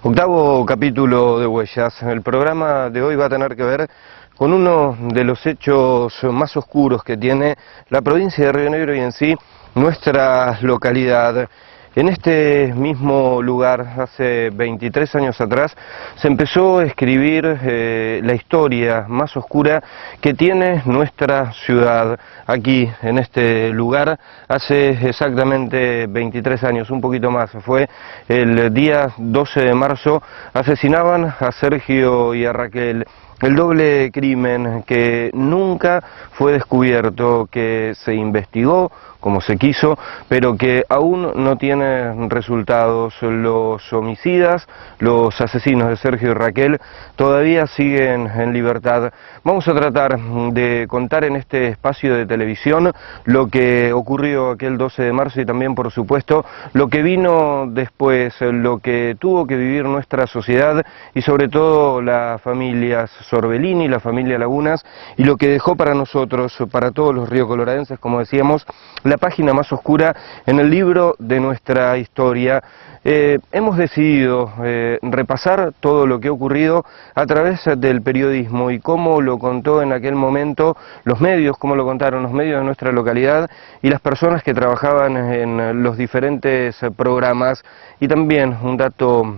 Octavo capítulo de Huellas. El programa de hoy va a tener que ver con uno de los hechos más oscuros que tiene la provincia de Río Negro y en sí nuestra localidad. En este mismo lugar, hace 23 años atrás, se empezó a escribir la historia más oscura que tiene nuestra ciudad. Aquí, en este lugar, hace exactamente 23 años, un poquito más, fue el día 12 de marzo, asesinaban a Sergio y a Raquel. El doble crimen que nunca fue descubierto, que se investigó como se quiso, pero que aún no tiene resultados. Los homicidas, los asesinos de Sergio y Raquel, todavía siguen en libertad. Vamos a tratar de contar en este espacio de televisión lo que ocurrió aquel 12 de marzo y también, por supuesto, lo que vino después, lo que tuvo que vivir nuestra sociedad y sobre todo la familia Sorbellini, la familia Lagunas, y lo que dejó para nosotros, para todos los riocoloradenses, como decíamos, la página más oscura en el libro de nuestra historia. Hemos decidido repasar todo lo que ha ocurrido a través del periodismo y cómo lo contó en aquel momento los medios, cómo lo contaron los medios de nuestra localidad y las personas que trabajaban en los diferentes programas. Y también un dato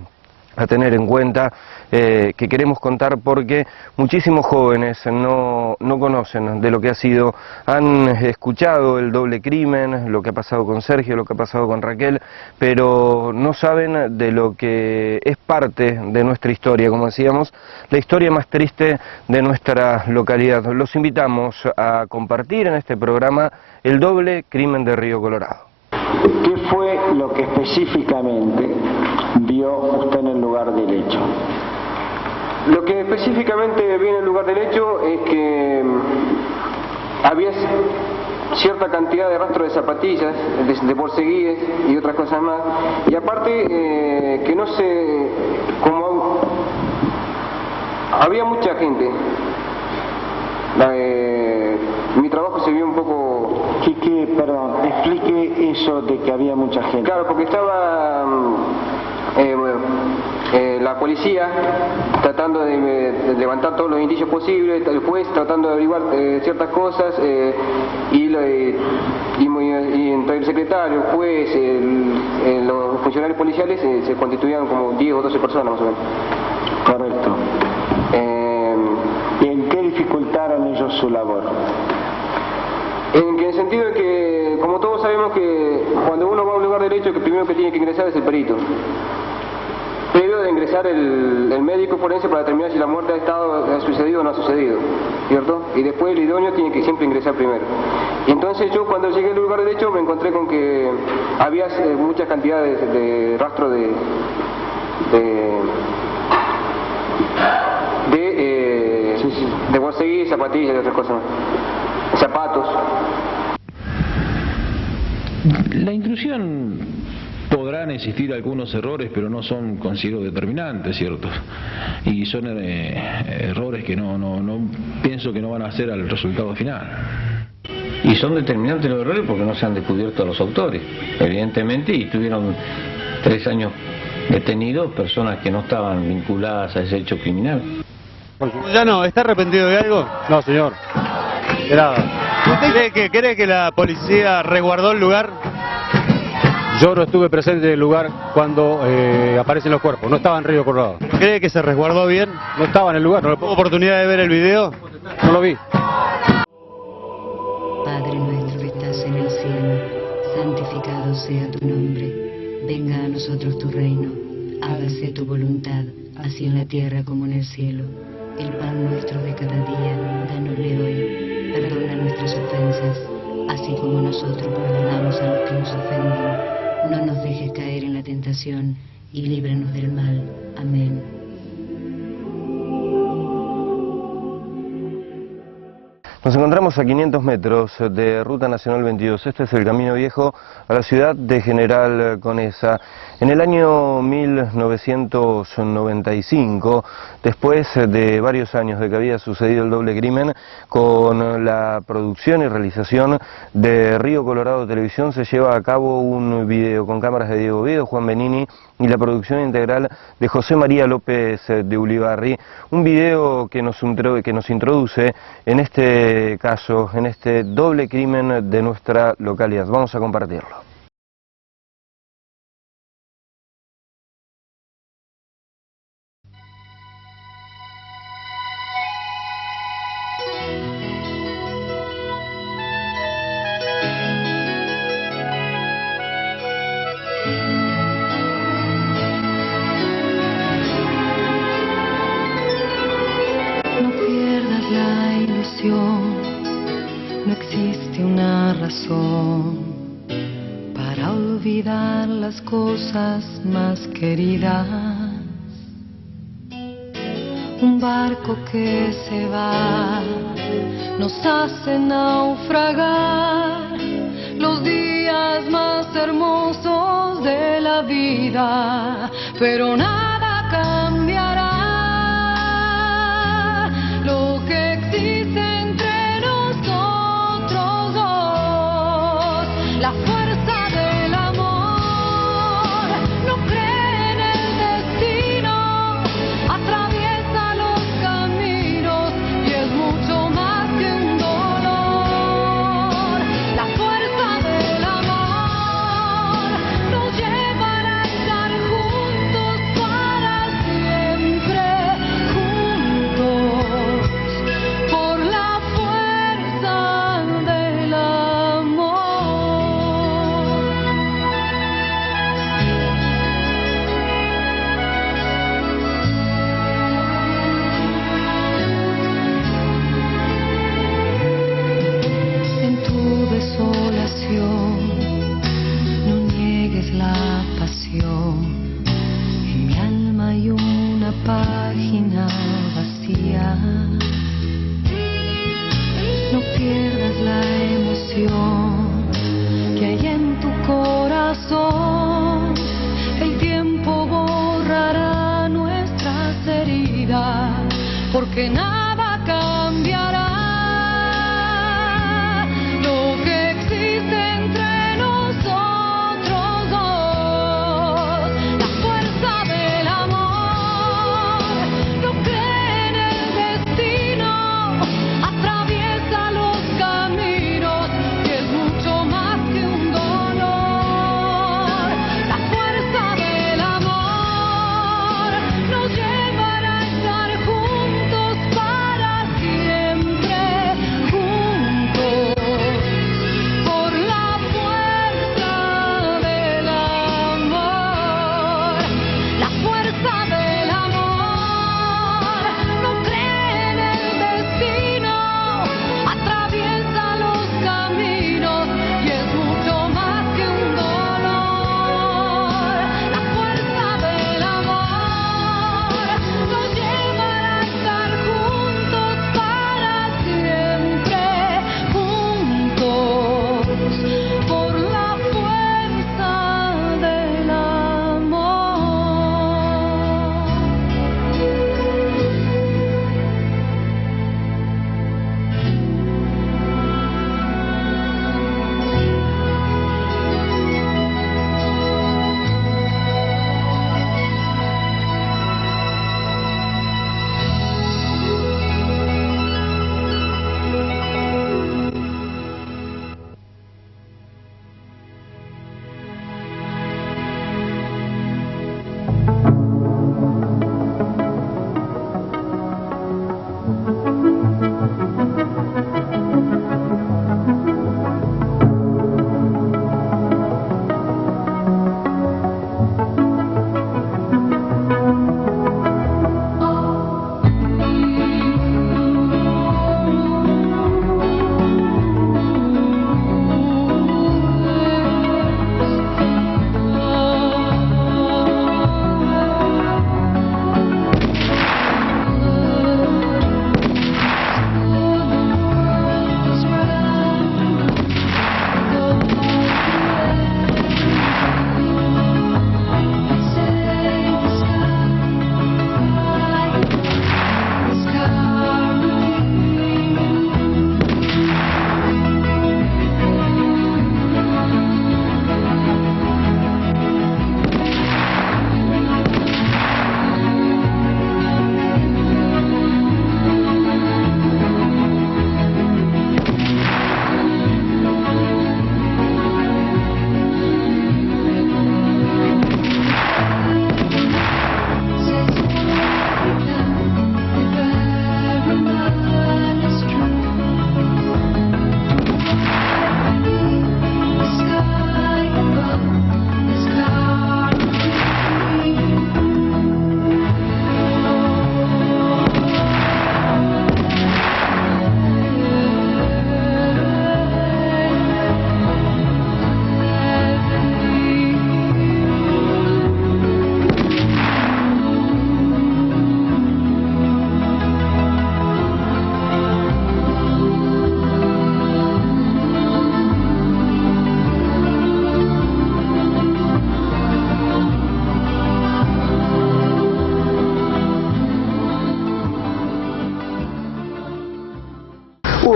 a tener en cuenta que queremos contar porque muchísimos jóvenes no conocen de lo que ha sido, han escuchado el doble crimen, lo que ha pasado con Sergio, lo que ha pasado con Raquel, pero no saben de lo que es parte de nuestra historia, como decíamos, la historia más triste de nuestra localidad. Los invitamos a compartir en este programa el doble crimen de Río Colorado. ¿Qué fue lo que específicamente vio usted en el lugar del hecho? Lo que específicamente vi en el lugar del hecho es que había cierta cantidad de rastros de zapatillas, de borceguíes y otras cosas más, y aparte que no sé, como había mucha gente. Mi trabajo se vio un poco... Perdón, explique eso de que había mucha gente. Claro, porque estaba la policía tratando de levantar todos los indicios posibles, el juez tratando de averiguar ciertas cosas, y entonces el secretario, el juez, los funcionarios policiales se constituían como 10 o 12 personas más o menos. Correcto. ¿Y en qué dificultaron ellos su labor? En el sentido de que, como todos sabemos que cuando uno va a un lugar de derecho, que primero que tiene que ingresar es el perito. Previo de ingresar el médico forense para determinar si la muerte ha sucedido o no ha sucedido, ¿cierto? Y después el idóneo tiene que siempre ingresar primero. Y entonces yo cuando llegué al lugar de derecho me encontré con que había muchas cantidades de rastros de borceguí, zapatillas y otras cosas más. Zapatos. La intrusión podrán existir algunos errores, pero no son, considero, determinantes, ¿cierto? Y son errores que no pienso que no van a hacer al resultado final. Y son determinantes los errores porque no se han descubierto a los autores, evidentemente, y tuvieron 3 años detenidos personas que no estaban vinculadas a ese hecho criminal. ¿Ya no? ¿Está arrepentido de algo? No, señor. De nada. ¿Cree que la policía resguardó el lugar? Yo no estuve presente en el lugar cuando aparecen los cuerpos. No estaba en Río Colorado. ¿Cree que se resguardó bien? No estaba en el lugar. ¿Tuvo oportunidad de ver el video? No lo vi. Padre nuestro que estás en el cielo, santificado sea tu nombre. Venga a nosotros tu reino. Hágase tu voluntad, así en la tierra como en el cielo. El pan nuestro de cada día, dánosle hoy. Perdona nuestras ofensas, así como nosotros perdonamos a los que nos ofenden. No nos dejes caer en la tentación y líbranos del mal. Amén. Nos encontramos a 500 metros de Ruta Nacional 22. Este es el camino viejo a la ciudad de General Conesa. En el año 1995, después de varios años de que había sucedido el doble crimen, con la producción y realización de Río Colorado Televisión se lleva a cabo un video con cámaras de Diego Viedo, Juan Benini y la producción integral de José María López de Ulibarri. Un video que nos introduce en este caso, en este doble crimen de nuestra localidad. Vamos a compartirlo. No existe una razón para olvidar las cosas más queridas. Un barco que se va nos hace naufragar los días más hermosos de la vida, pero nada cambiará. Lo que existe entre nosotros dos, la fuerza del amor, no cree en el destino, atraviesa los caminos y es mucho más que un dolor. La fuerza del amor nos llevará a estar juntos para siempre, juntos. No niegues la pasión, en mi alma hay una página vacía. No pierdas la emoción que hay en tu corazón, el tiempo borrará nuestras heridas, porque nada cambiará. Para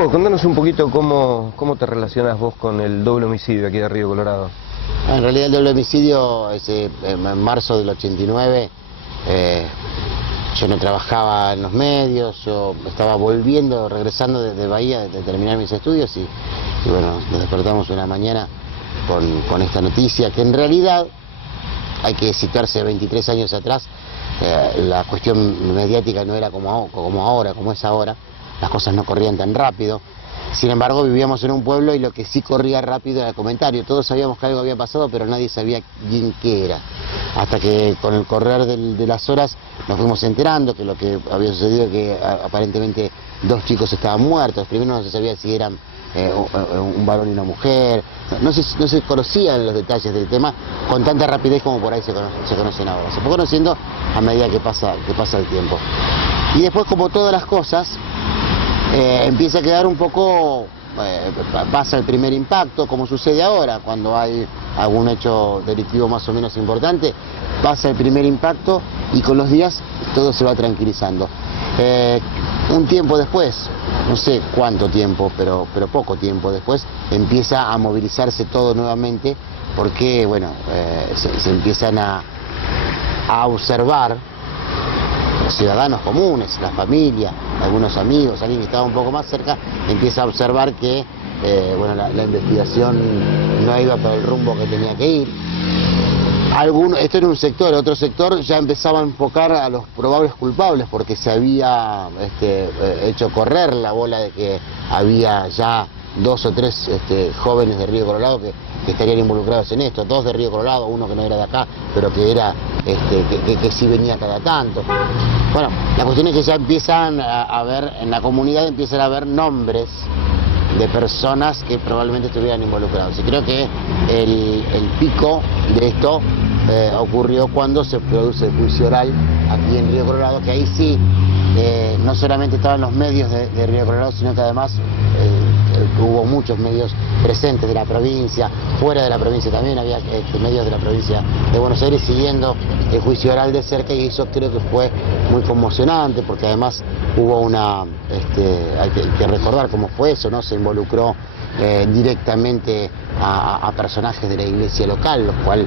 Diego, contanos un poquito cómo te relacionas vos con el doble homicidio aquí de Río Colorado. En realidad el doble homicidio es en marzo del 89. Yo no trabajaba en los medios, yo estaba regresando de Bahía de terminar mis estudios y bueno, nos despertamos una mañana con esta noticia que en realidad hay que situarse 23 años atrás. La cuestión mediática no era como ahora, como es ahora, las cosas no corrían tan rápido. Sin embargo, vivíamos en un pueblo y lo que sí corría rápido era el comentario. Todos sabíamos que algo había pasado, pero nadie sabía bien qué era. Hasta que con el correr de las horas nos fuimos enterando que lo que había sucedido, que aparentemente 2 chicos estaban muertos. Primero no se sabía si eran un varón y una mujer. No se conocían los detalles del tema con tanta rapidez como por ahí se conocen ahora. Se fue conociendo a medida que pasa el tiempo. Y después, como todas las cosas, empieza a quedar un poco, pasa el primer impacto, como sucede ahora, cuando hay algún hecho delictivo más o menos importante, pasa el primer impacto y con los días todo se va tranquilizando. Un tiempo después, no sé cuánto tiempo, pero poco tiempo después, empieza a movilizarse todo nuevamente porque, bueno, se empiezan a observar los ciudadanos comunes, la familia, algunos amigos, alguien que estaba un poco más cerca, empieza a observar que bueno, la investigación no iba por el rumbo que tenía que ir. Esto era un sector, otro sector ya empezaba a enfocar a los probables culpables porque se había hecho correr la bola de que había ya 2 o 3 jóvenes de Río Colorado que estarían involucrados en esto, 2 de Río Colorado, uno que no era de acá, pero que era que sí venía cada tanto. Bueno, la cuestión es que ya empiezan a ver, en la comunidad empiezan a haber nombres de personas que probablemente estuvieran involucrados. Y creo que el pico de esto ocurrió cuando se produce el juicio oral aquí en Río Colorado, que ahí sí no solamente estaban los medios de Río Colorado, sino que además hubo muchos medios presentes de la provincia, fuera de la provincia también había medios de la provincia de Buenos Aires siguiendo el juicio oral de cerca, y eso creo que fue muy conmocionante porque además hubo hay que recordar cómo fue eso, ¿no? Se involucró directamente a personajes de la iglesia local, lo cual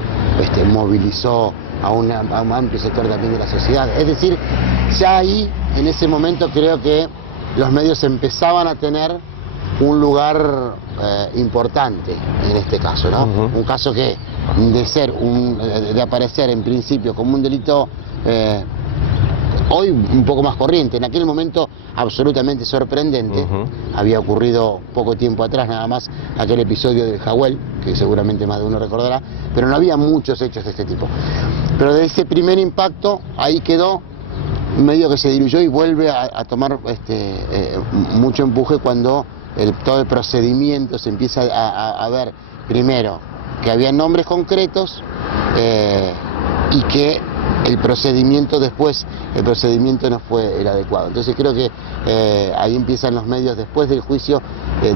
movilizó a un amplio sector también de la sociedad. Es decir, ya ahí, en ese momento, creo que los medios empezaban a tener un lugar importante en este caso, ¿no? Un caso que de aparecer en principio como un delito hoy un poco más corriente, en aquel momento absolutamente sorprendente. Había ocurrido poco tiempo atrás nada más aquel episodio del Jagüel, que seguramente más de uno recordará, pero no había muchos hechos de este tipo. Pero de ese primer impacto, ahí quedó, medio que se diluyó y vuelve a tomar mucho empuje cuando todo el procedimiento se empieza a ver, primero, que había nombres concretos y que el procedimiento no fue el adecuado. Entonces creo que ahí empiezan los medios después del juicio,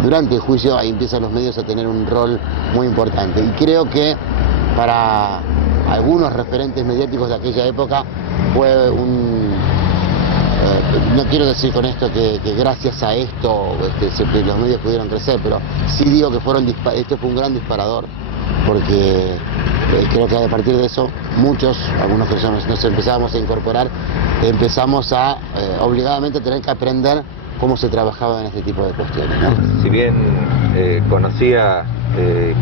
durante el juicio, ahí empiezan los medios a tener un rol muy importante. Y creo que para algunos referentes mediáticos de aquella época fue no quiero decir con esto que gracias a esto los medios pudieron crecer, pero sí digo que esto fue un gran disparador, porque creo que a partir de eso algunos que nos empezábamos a incorporar, empezamos a obligadamente a tener que aprender cómo se trabajaba en este tipo de cuestiones, ¿no? Si bien conocía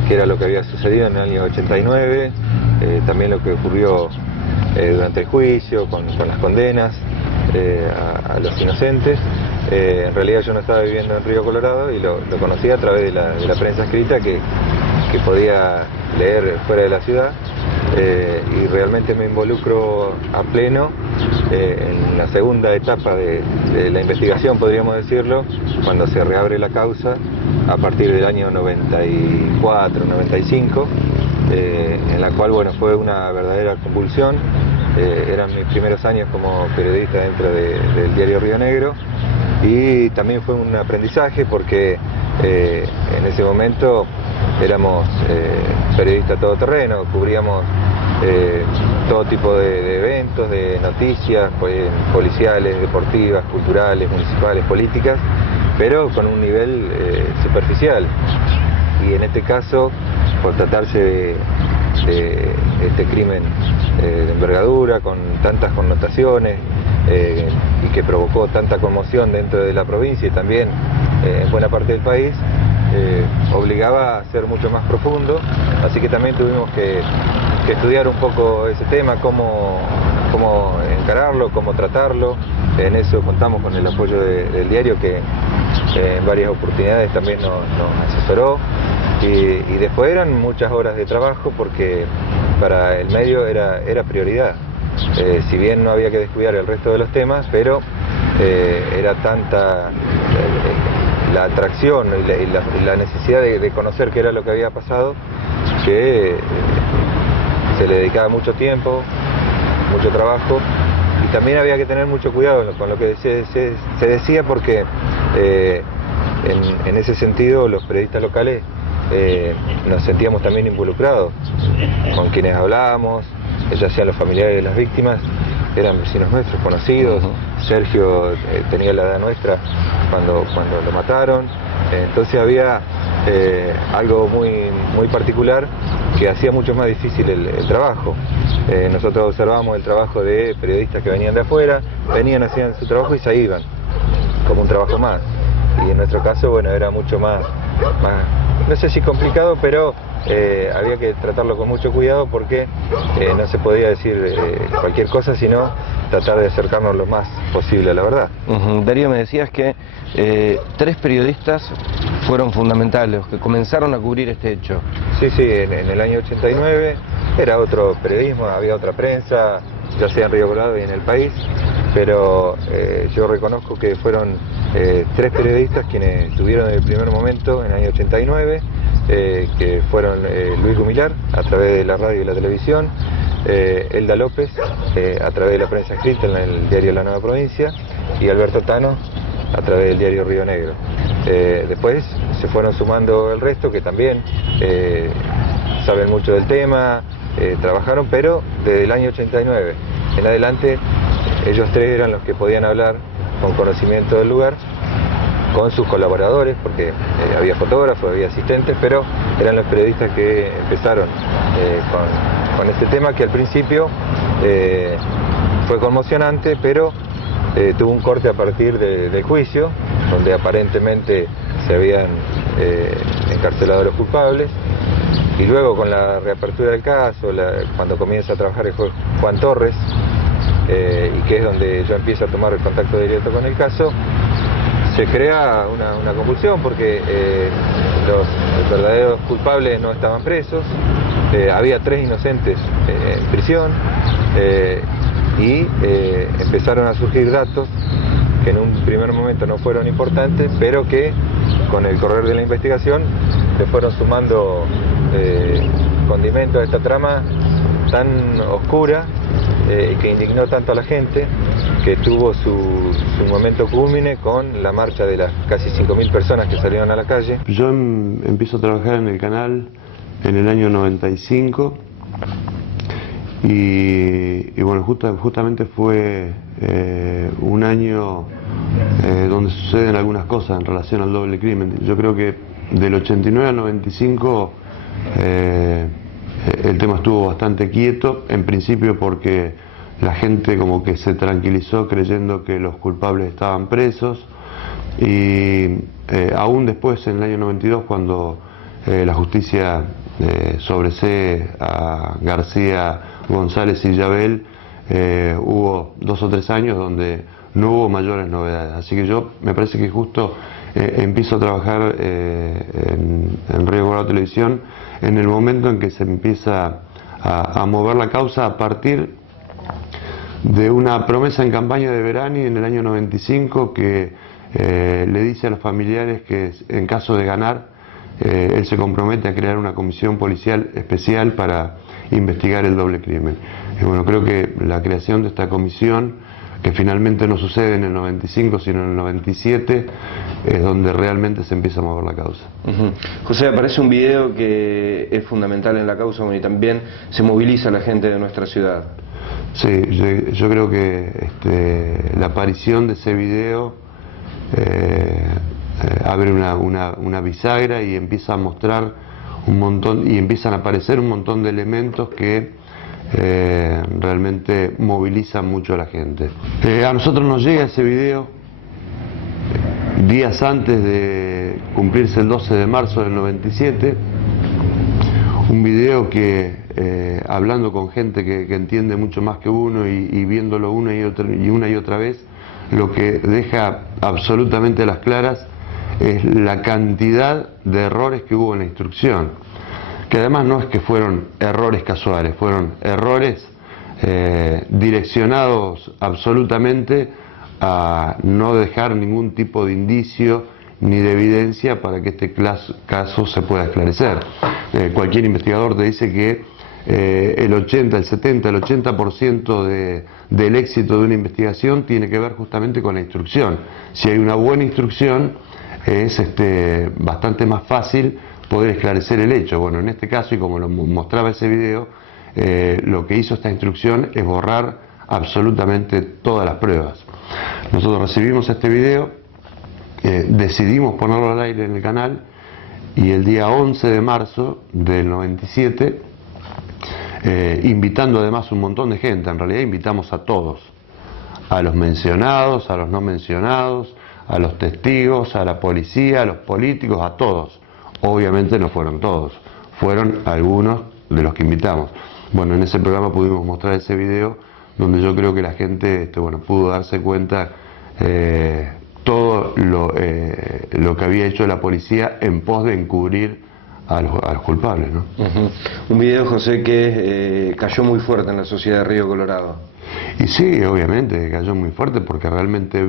qué era lo que había sucedido en el año 89, también lo que ocurrió durante el juicio, con las condenas a los inocentes, en realidad yo no estaba viviendo en Río Colorado y lo conocía a través de la prensa escrita que podía leer fuera de la ciudad, y realmente me involucro a pleno en la segunda etapa de la investigación, podríamos decirlo, cuando se reabre la causa a partir del año 94, 95, en la cual, bueno, fue una verdadera convulsión. Eran mis primeros años como periodista dentro del diario Río Negro, y también fue un aprendizaje porque en ese momento éramos periodistas todoterreno, cubríamos todo tipo de eventos, de noticias policiales, deportivas, culturales, municipales, políticas, pero con un nivel superficial. Y en este caso, por tratarse de este crimen de envergadura, con tantas connotaciones y que provocó tanta conmoción dentro de la provincia y también en buena parte del país, obligaba a ser mucho más profundo, así que también tuvimos que estudiar un poco ese tema, cómo encararlo, cómo tratarlo. En eso contamos con el apoyo del diario, que en varias oportunidades también nos asesoró, y después eran muchas horas de trabajo porque para el medio era prioridad. Si bien no había que descuidar el resto de los temas, pero era tanta la atracción y la necesidad de conocer qué era lo que había pasado, que se le dedicaba mucho tiempo, mucho trabajo, y también había que tener mucho cuidado con lo que se decía, porque en ese sentido los periodistas locales nos sentíamos también involucrados con quienes hablábamos, ya sean los familiares de las víctimas, eran vecinos nuestros, conocidos. Sergio tenía la edad nuestra cuando lo mataron, entonces había algo muy particular que hacía mucho más difícil el trabajo. Nosotros observamos el trabajo de periodistas que venían de afuera, hacían su trabajo y se iban, como un trabajo más. Y en nuestro caso, bueno, era mucho más no sé si complicado, pero había que tratarlo con mucho cuidado, porque no se podía decir cualquier cosa, sino tratar de acercarnos lo más posible a la verdad. Darío, me decías que 3 periodistas fueron fundamentales, que comenzaron a cubrir este hecho. Sí, en el año 89 era otro periodismo, había otra prensa, ya sea en Río Colorado y en el país, pero yo reconozco que fueron 3 periodistas quienes tuvieron en el primer momento, en el año 89, que fueron Luis Gumilar, a través de la radio y la televisión, Elda López, a través de la prensa escrita en el diario La Nueva Provincia, y Alberto Tano, a través del diario Río Negro. Después se fueron sumando el resto, que también saben mucho del tema, trabajaron, pero desde el año 89 en adelante ellos 3 eran los que podían hablar con conocimiento del lugar, con sus colaboradores, porque había fotógrafos, había asistentes, pero eran los periodistas que empezaron con este tema, que al principio fue conmocionante, pero tuvo un corte a partir del juicio, donde aparentemente se habían encarcelado a los culpables, y luego con la reapertura del caso, cuando comienza a trabajar el juez Juan Torres, y que es donde yo empiezo a tomar el contacto directo con el caso, se crea una convulsión, porque los verdaderos culpables no estaban presos, había 3 inocentes en prisión, y empezaron a surgir datos que en un primer momento no fueron importantes, pero que con el correr de la investigación le fueron sumando condimento a esta trama tan oscura, y que indignó tanto a la gente, que tuvo su momento cúmine con la marcha de las casi 5.000 personas que salieron a la calle. Yo empiezo a trabajar en el canal en el año 95, y bueno, justamente fue un año donde suceden algunas cosas en relación al doble crimen. Yo creo que del 89 al 95 el tema estuvo bastante quieto, en principio porque la gente como que se tranquilizó creyendo que los culpables estaban presos, y aún después, en el año 92, cuando la justicia sobresee a García, González y Yabel, hubo 2 o 3 años donde no hubo mayores novedades. Así que yo me parece que justo empiezo a trabajar en Río Colorado Televisión en el momento en que se empieza a mover la causa, a partir de una promesa en campaña de Verani en el año 95, que le dice a los familiares que en caso de ganar él se compromete a crear una comisión policial especial para investigar el doble crimen. Y bueno, creo que la creación de esta comisión, que finalmente no sucede en el 95 sino en el 97, es donde realmente se empieza a mover la causa. José, aparece un video que es fundamental en la causa y también se moviliza a la gente de nuestra ciudad. Sí, yo creo que la aparición de ese video abre una bisagra y empieza a mostrar un montón, y empiezan a aparecer un montón de elementos que realmente movilizan mucho a la gente. A nosotros nos llega ese video días antes de cumplirse el 12 de marzo del 97, un video que hablando con gente que entiende mucho más que uno y viéndolo una y otra vez, lo que deja absolutamente a las claras es la cantidad de errores que hubo en la instrucción, que además no es que fueron errores casuales, fueron errores direccionados absolutamente a no dejar ningún tipo de indicio ni de evidencia para que este caso se pueda esclarecer. Cualquier investigador te dice que el 80, el 70, el 80% del éxito de una investigación tiene que ver justamente con la instrucción. Si hay una buena instrucción, es bastante más fácil poder esclarecer el hecho. Bueno, en este caso, y como lo mostraba ese video, lo que hizo esta instrucción es borrar absolutamente todas las pruebas. Nosotros recibimos este video, decidimos ponerlo al aire en el canal, y el día 11 de marzo del 97, invitando además un montón de gente, en realidad invitamos a todos, a los mencionados, a los no mencionados, a los testigos, a la policía, a los políticos, a todos. Obviamente no fueron todos, fueron algunos de los que invitamos. Bueno, en ese programa pudimos mostrar ese video donde yo creo que la gente pudo darse cuenta todo lo que había hecho la policía en pos de encubrir a los culpables, ¿no? Un video, José, que cayó muy fuerte en la sociedad de Río Colorado. Y sí, obviamente cayó muy fuerte, porque realmente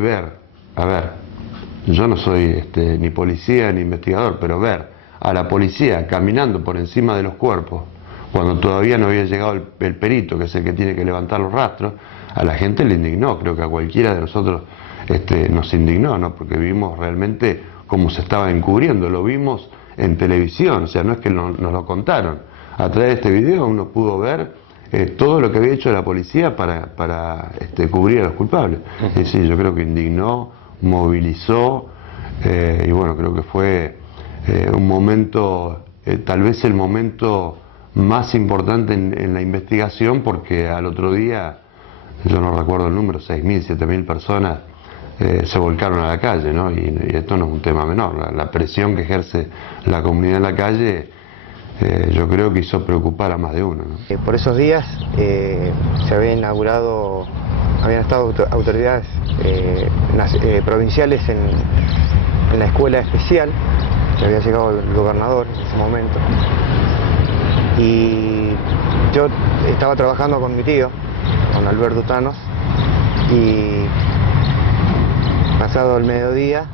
yo no soy ni policía ni investigador, pero ver a la policía caminando por encima de los cuerpos cuando todavía no había llegado el perito, que es el que tiene que levantar los rastros, a la gente le indignó. Creo que a cualquiera de nosotros nos indignó, ¿no? Porque vimos realmente cómo se estaba encubriendo, lo vimos en televisión, o sea, no es que nos lo contaron. A través de este video uno pudo ver todo lo que había hecho la policía para cubrir a los culpables. Y sí, yo creo que indignó, movilizó, y bueno, creo que fue un momento, tal vez el momento más importante en la investigación, porque al otro día, yo no recuerdo el número, 6.000, 7.000 personas se volcaron a la calle, ¿no? Y esto no es un tema menor. La presión que ejerce la comunidad en la calle, yo creo que hizo preocupar a más de uno, ¿no? Por esos días se había inaugurado, habían estado autoridades provinciales en la escuela especial, que había llegado el gobernador en ese momento, y yo estaba trabajando con mi tío, con Alberto Thanos, y pasado el mediodía,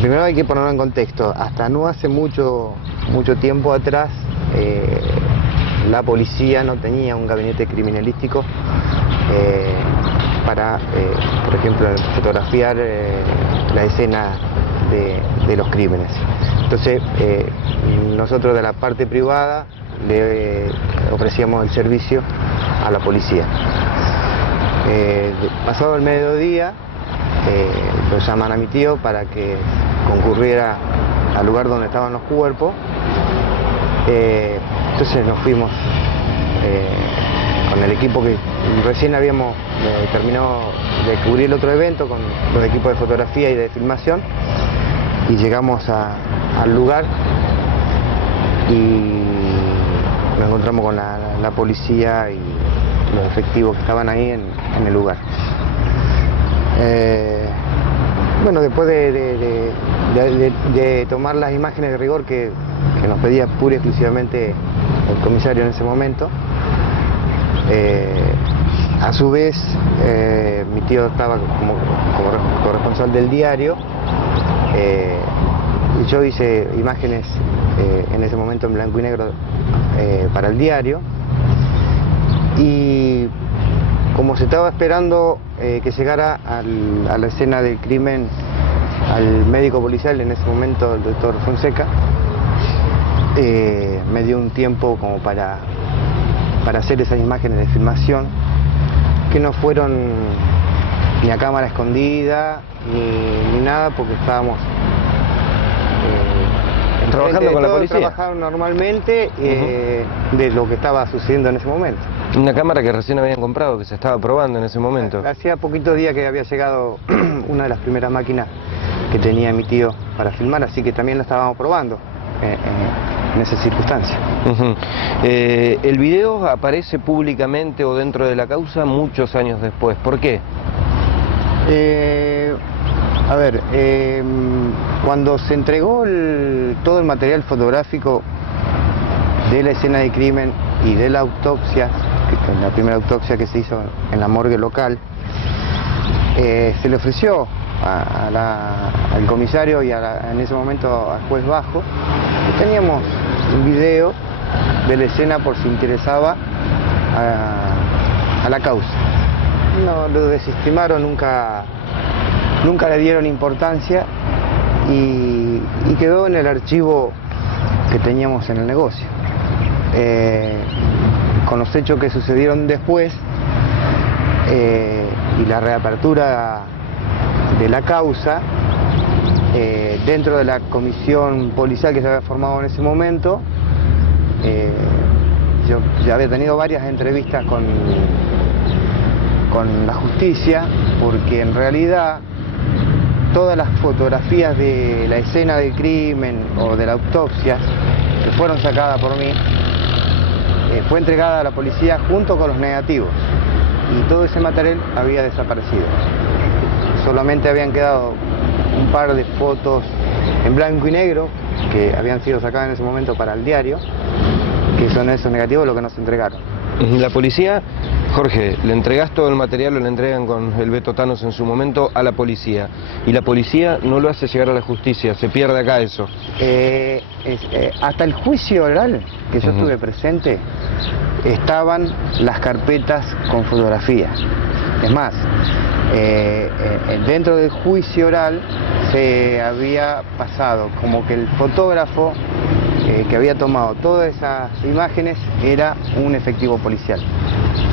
primero hay que ponerlo en contexto. Hasta no hace mucho tiempo atrás, la policía no tenía un gabinete criminalístico para, por ejemplo, fotografiar la escena de los crímenes. Entonces, nosotros de la parte privada le ofrecíamos el servicio a la policía. Pasado el mediodía, lo llaman a mi tío para que concurriera al lugar donde estaban los cuerpos. Entonces nos fuimos con el equipo que recién habíamos terminado de cubrir el otro evento, con los equipos de fotografía y de filmación, y llegamos al lugar y nos encontramos con la policía y los efectivos que estaban ahí en el lugar. Bueno, después de tomar las imágenes de rigor que nos pedía pura y exclusivamente el comisario en ese momento, a su vez mi tío estaba como corresponsal del diario, y yo hice imágenes en ese momento en blanco y negro para el diario, y como se estaba esperando que llegara a la escena del crimen al médico policial, en ese momento el doctor Fonseca, me dio un tiempo como para hacer esas imágenes de filmación, que no fueron ni a cámara escondida, ni nada, porque estábamos trabajando con la policía. Trabajaban normalmente de lo que estaba sucediendo en ese momento. Una cámara que recién habían comprado, que se estaba probando en ese momento. Hacía poquitos días que había llegado una de las primeras máquinas que tenía mi tío para filmar, así que también la estábamos probando en esas circunstancias. El video aparece públicamente o dentro de la causa muchos años después. ¿Por qué? Cuando se entregó todo el material fotográfico de la escena del crimen y de la autopsia, la primera autopsia que se hizo en la morgue local, se le ofreció al comisario y en ese momento al juez Bajo, que teníamos un video de la escena por si interesaba a la causa. No lo desestimaron, nunca le dieron importancia y quedó en el archivo que teníamos en el negocio. Con los hechos que sucedieron después y la reapertura de la causa, dentro de la comisión policial que se había formado en ese momento, yo ya había tenido varias entrevistas con la justicia, porque en realidad todas las fotografías de la escena del crimen o de la autopsia que fueron sacadas por mí, fue entregada a la policía junto con los negativos, y todo ese material había desaparecido. Solamente habían quedado un par de fotos en blanco y negro que habían sido sacadas en ese momento para el diario, que son esos negativos lo que nos entregaron. La policía, Jorge, le entregás todo el material, o le entregan con el Beto Thanos en su momento a la policía, y la policía no lo hace llegar a la justicia, se pierde acá eso. Hasta el juicio oral que yo estuve presente, estaban las carpetas con fotografía. Es más, dentro del juicio oral se había pasado como que el fotógrafo que había tomado todas esas imágenes era un efectivo policial.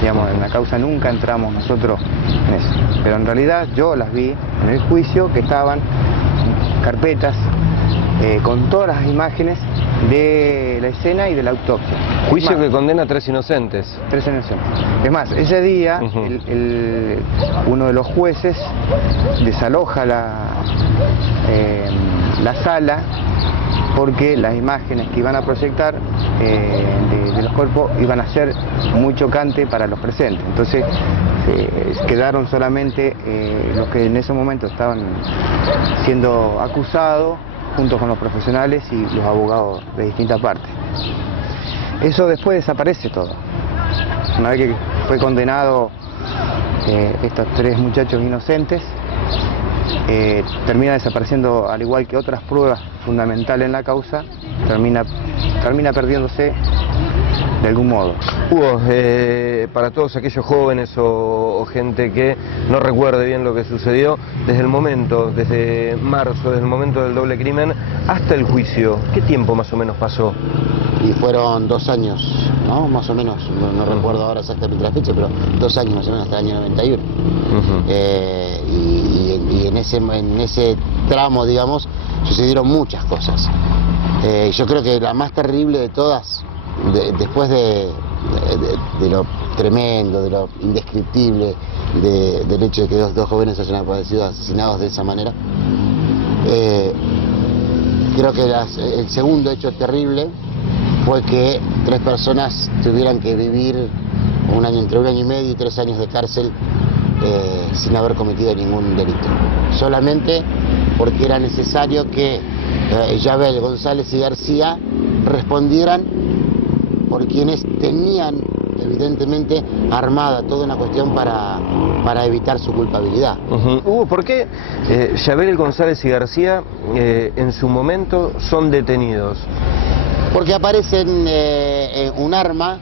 Digamos, en la causa nunca entramos nosotros en eso, pero en realidad yo las vi en el juicio, que estaban carpetas con todas las imágenes de la escena y de la autopsia. Juicio que condena a 3 inocentes. 3 inocentes. Es más, ese día uno de los jueces desaloja la sala, porque las imágenes que iban a proyectar de los cuerpos iban a ser muy chocantes para los presentes. Entonces quedaron solamente los que en ese momento estaban siendo acusados, junto con los profesionales y los abogados de distintas partes. Eso después desaparece todo. Una vez que fue condenado estos 3 muchachos inocentes, termina desapareciendo, al igual que otras pruebas fundamentales en la causa, termina perdiéndose de algún modo. Hugo, para todos aquellos jóvenes o gente que no recuerde bien lo que sucedió, desde marzo, desde el momento del doble crimen hasta el juicio, ¿qué tiempo más o menos pasó? Y fueron 2 años, ¿no? Más o menos, no recuerdo ahora exactamente la fecha, pero 2 años más o menos, hasta el año 91. Y en ese tramo, digamos, sucedieron muchas cosas. Yo creo que la más terrible de todas, después de lo tremendo, de lo indescriptible, del hecho de que dos jóvenes hayan aparecido asesinados de esa manera, creo que el segundo hecho terrible fue que 3 personas tuvieran que vivir entre 1 año y medio y 3 años de cárcel sin haber cometido ningún delito, solamente porque era necesario que Yabel, González y García respondieran por quienes tenían evidentemente armada toda una cuestión para evitar su culpabilidad. Hugo, ¿por qué Yabel, González y García en su momento son detenidos? Porque aparecen un arma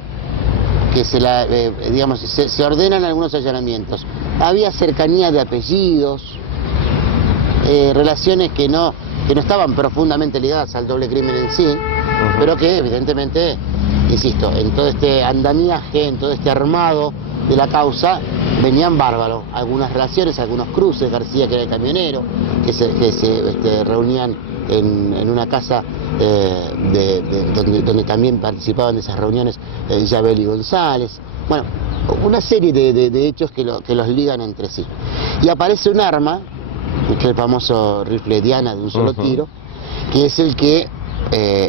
que se ordenan algunos allanamientos. Había cercanía de apellidos, relaciones que no estaban profundamente ligadas al doble crimen en sí, pero que evidentemente, insisto, en todo este andamiaje, en todo este armado de la causa venían bárbaros. Algunas relaciones, algunos cruces, García, que era el camionero, que se reunían en una casa donde también participaban de esas reuniones Yabel y González. Bueno, una serie de hechos que los ligan entre sí. Y aparece un arma, que es el famoso rifle Diana de un solo tiro, que es el que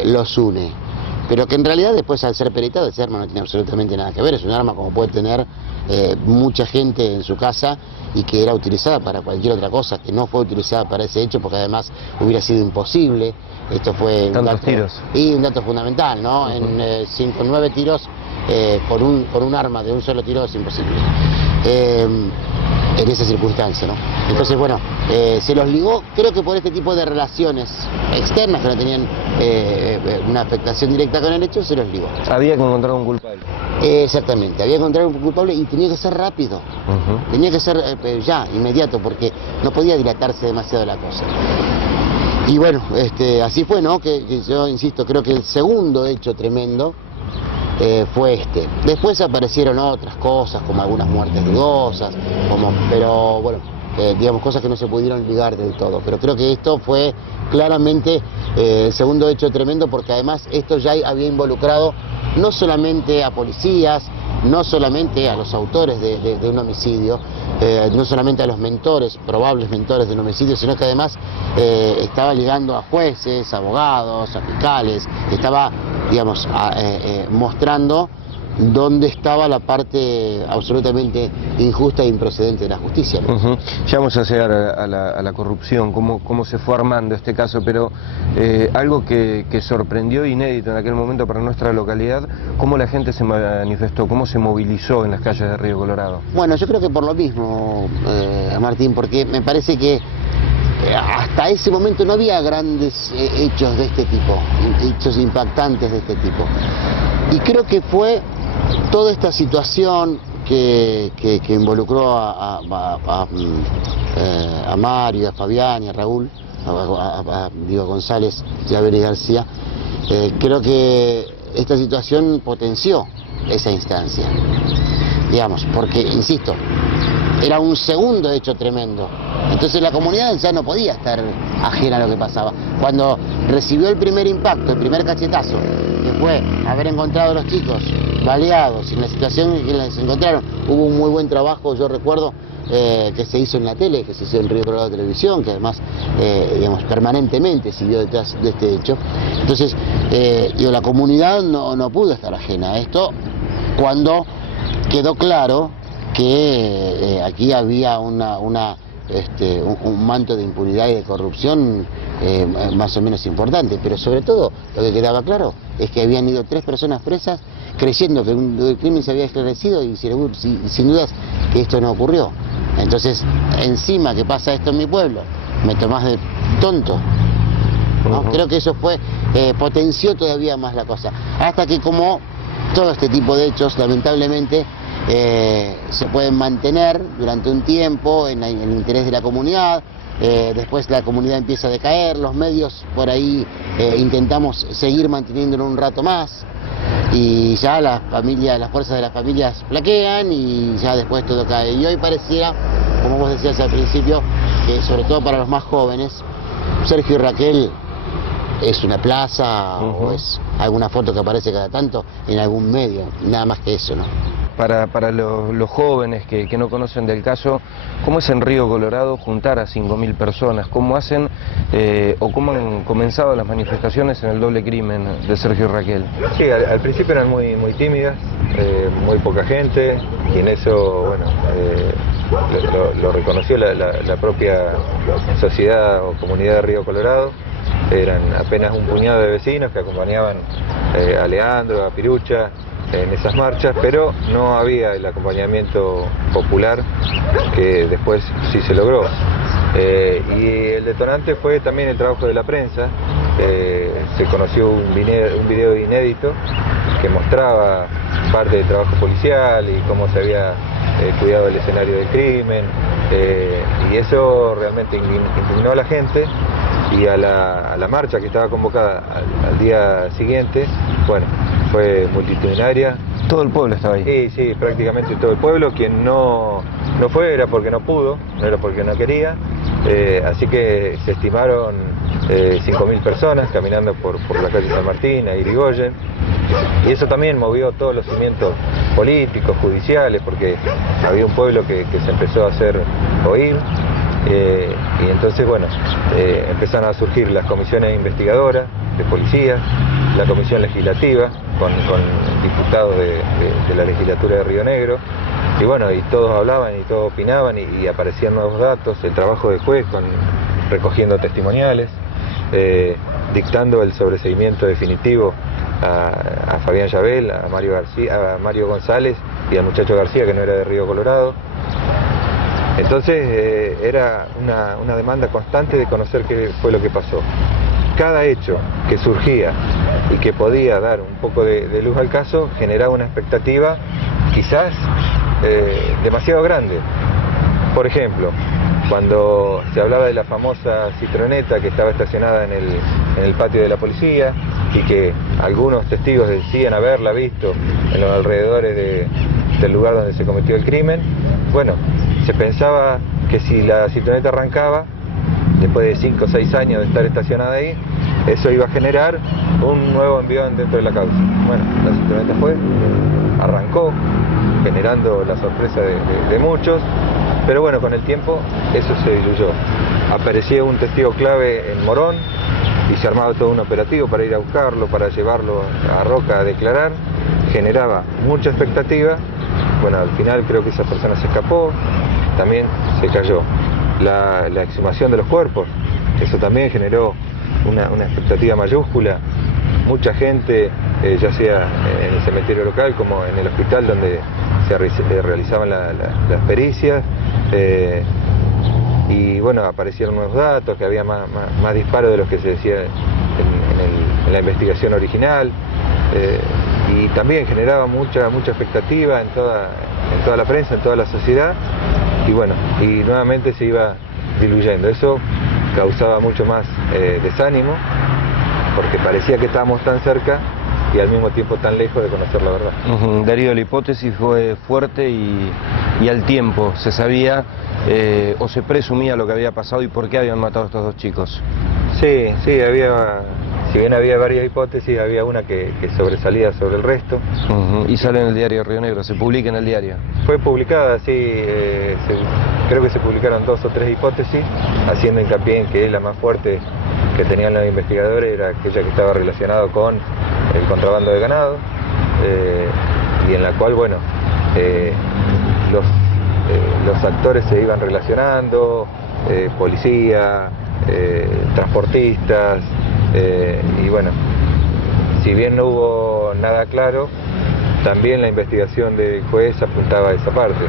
los une. Pero que en realidad después, al ser peritado, ese arma no tiene absolutamente nada que ver. Es un arma como puede tener mucha gente en su casa y que era utilizada para cualquier otra cosa, que no fue utilizada para ese hecho, porque además hubiera sido imposible. Esto fue ¿Tantos tiros? Y un dato fundamental, ¿no? En 9 tiros con un arma de un solo tiro es imposible. En esa circunstancia, ¿no? Entonces, bueno, se los ligó, creo que por este tipo de relaciones externas que no tenían una afectación directa con el hecho, se los ligó. Había que encontrar un culpable. Exactamente, había que encontrar un culpable y tenía que ser rápido. Tenía que ser ya, inmediato, porque no podía dilatarse demasiado la cosa. Y bueno, así fue, ¿no? Que yo insisto, creo que el segundo hecho tremendo fue este. Después aparecieron otras cosas, como algunas muertes dudosas, pero bueno, digamos, cosas que no se pudieron ligar del todo. Pero creo que esto fue claramente el segundo hecho tremendo, porque además esto ya había involucrado no solamente a policías, no solamente a los autores de un homicidio, no solamente a los mentores, probables mentores de un homicidio, sino que además estaba ligando a jueces, abogados, a fiscales, estaba, digamos, mostrando dónde estaba la parte absolutamente injusta e improcedente de la justicia, ¿no? Ya vamos a llegar a la corrupción, cómo se fue armando este caso, pero algo que sorprendió, inédito en aquel momento para nuestra localidad, cómo la gente se manifestó, cómo se movilizó en las calles de Río Colorado. Bueno, yo creo que por lo mismo, Martín, porque me parece que hasta ese momento no había grandes hechos de este tipo, hechos impactantes de este tipo. Y creo que fue toda esta situación que involucró a Mario, a Fabián y a Raúl, a González, Yabel y García. Creo que esta situación potenció esa instancia, digamos, porque, insisto, era un segundo hecho tremendo. Entonces la comunidad ya no podía estar ajena a lo que pasaba. Cuando recibió el primer impacto, el primer cachetazo, que fue haber encontrado a los chicos baleados, en la situación en que los encontraron, hubo un muy buen trabajo, yo recuerdo, que se hizo en la tele, que se hizo en Río Colorado Televisión, que además, digamos, permanentemente siguió detrás de este hecho. Entonces, la comunidad no pudo estar ajena a esto cuando quedó claro que aquí había un manto de impunidad y de corrupción más o menos importante, pero sobre todo lo que quedaba claro es que habían ido 3 personas presas creyendo que el crimen se había esclarecido y sin dudas que esto no ocurrió. Entonces, encima que pasa esto en mi pueblo, me tomás de tonto, ¿no? Creo que eso potenció todavía más la cosa, hasta que, como todo este tipo de hechos, lamentablemente, se pueden mantener durante un tiempo en el interés de la comunidad. Después la comunidad empieza a decaer, los medios por ahí intentamos seguir manteniéndolo un rato más, y ya las fuerzas de las familias flaquean y ya después todo cae. Y hoy pareciera, como vos decías al principio, que sobre todo para los más jóvenes, Sergio y Raquel es una plaza o es alguna foto que aparece cada tanto en algún medio, nada más que eso, ¿no? Para los jóvenes que no conocen del caso, ¿cómo es en Río Colorado juntar a 5.000 personas? ¿Cómo hacen o cómo han comenzado las manifestaciones en el doble crimen de Sergio y Raquel? Sí, al principio eran muy tímidas, muy poca gente, y en eso, bueno, lo reconoció la propia sociedad o comunidad de Río Colorado. Eran apenas un puñado de vecinos que acompañaban a Leandro, a Pirucha, en esas marchas, pero no había el acompañamiento popular que después sí se logró. Y el detonante fue también el trabajo de la prensa. Se conoció un video inédito que mostraba parte del trabajo policial y cómo se había cuidado el escenario del crimen, y eso realmente indignó a la gente. Y a la marcha que estaba convocada al día siguiente, bueno, fue multitudinaria, Todo el pueblo estaba ahí. Sí, sí, prácticamente todo el pueblo. Quien no fue era porque no pudo, no era porque no quería. Así que se estimaron 5.000 personas caminando por la calle San Martín, a Irigoyen. Y eso también movió todos los cimientos políticos, judiciales, porque había un pueblo que se empezó a hacer oír. Y entonces, bueno, empezaron a surgir las comisiones investigadoras de policía, la comisión legislativa con diputados de la legislatura de Río Negro, y bueno, y todos hablaban y todos opinaban y aparecían nuevos datos, el trabajo de juez recogiendo testimoniales, dictando el sobreseimiento definitivo a Fabián Yabel, a Mario González y al muchacho García, que no era de Río Colorado. Entonces era una demanda constante de conocer qué fue lo que pasó. Cada hecho que surgía y que podía dar un poco de luz al caso generaba una expectativa quizás demasiado grande. Por ejemplo, cuando se hablaba de la famosa citroneta que estaba estacionada en el patio de la policía y que algunos testigos decían haberla visto en los alrededores del lugar donde se cometió el crimen, bueno, se pensaba que si la citroneta arrancaba, después de 5 o 6 años de estar estacionada ahí, eso iba a generar un nuevo envión dentro de la causa. Bueno, la citroneta arrancó, generando la sorpresa de muchos, pero bueno, con el tiempo eso se diluyó. Aparecía un testigo clave en Morón y se armaba todo un operativo para ir a buscarlo, para llevarlo a Roca a declarar, generaba mucha expectativa. Bueno, al final creo que esa persona se escapó, también se cayó. La exhumación de los cuerpos, eso también generó una expectativa mayúscula. Mucha gente, ya sea en el cementerio local como en el hospital donde se realizaban las pericias, y bueno, aparecieron nuevos datos, que había más disparos de los que se decía en la investigación original, y también generaba mucha expectativa en toda la prensa, en toda la sociedad, y bueno, y nuevamente se iba diluyendo. Eso causaba mucho más desánimo, porque parecía que estábamos tan cerca y al mismo tiempo tan lejos de conocer la verdad. Darío, la hipótesis fue fuerte y al tiempo se sabía o se presumía lo que había pasado y por qué habían matado a estos dos chicos. Sí, si bien había varias hipótesis, había una que sobresalía sobre el resto. Y sale en el diario Río Negro, se publica en el diario. Fue publicada, sí, creo que se publicaron 2 o 3 hipótesis, haciendo hincapié en que la más fuerte que tenían los investigadores era aquella que estaba relacionada con el contrabando de ganado, y en la cual, bueno, los actores se iban relacionando, policía, transportistas, y bueno, si bien no hubo nada claro, también la investigación del juez apuntaba a esa parte.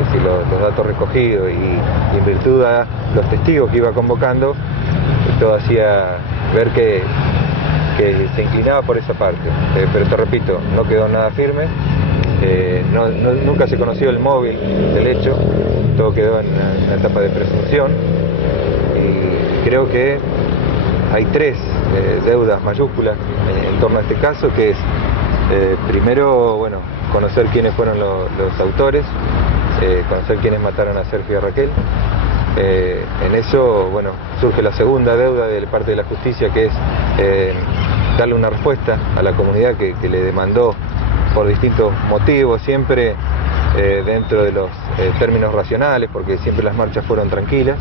Es decir, los datos recogidos y en virtud a los testigos que iba convocando, todo hacía ver que se inclinaba por esa parte. Pero te repito, no quedó nada firme, nunca se conoció el móvil del hecho, todo quedó en una etapa de presunción, y creo que hay 3 deudas mayúsculas en torno a este caso, que es primero, bueno, conocer quiénes fueron los autores, conocer quiénes mataron a Sergio y a Raquel. En eso, bueno, surge la segunda deuda de parte de la justicia, que es darle una respuesta a la comunidad que le demandó por distintos motivos, siempre dentro de los términos racionales, porque siempre las marchas fueron tranquilas.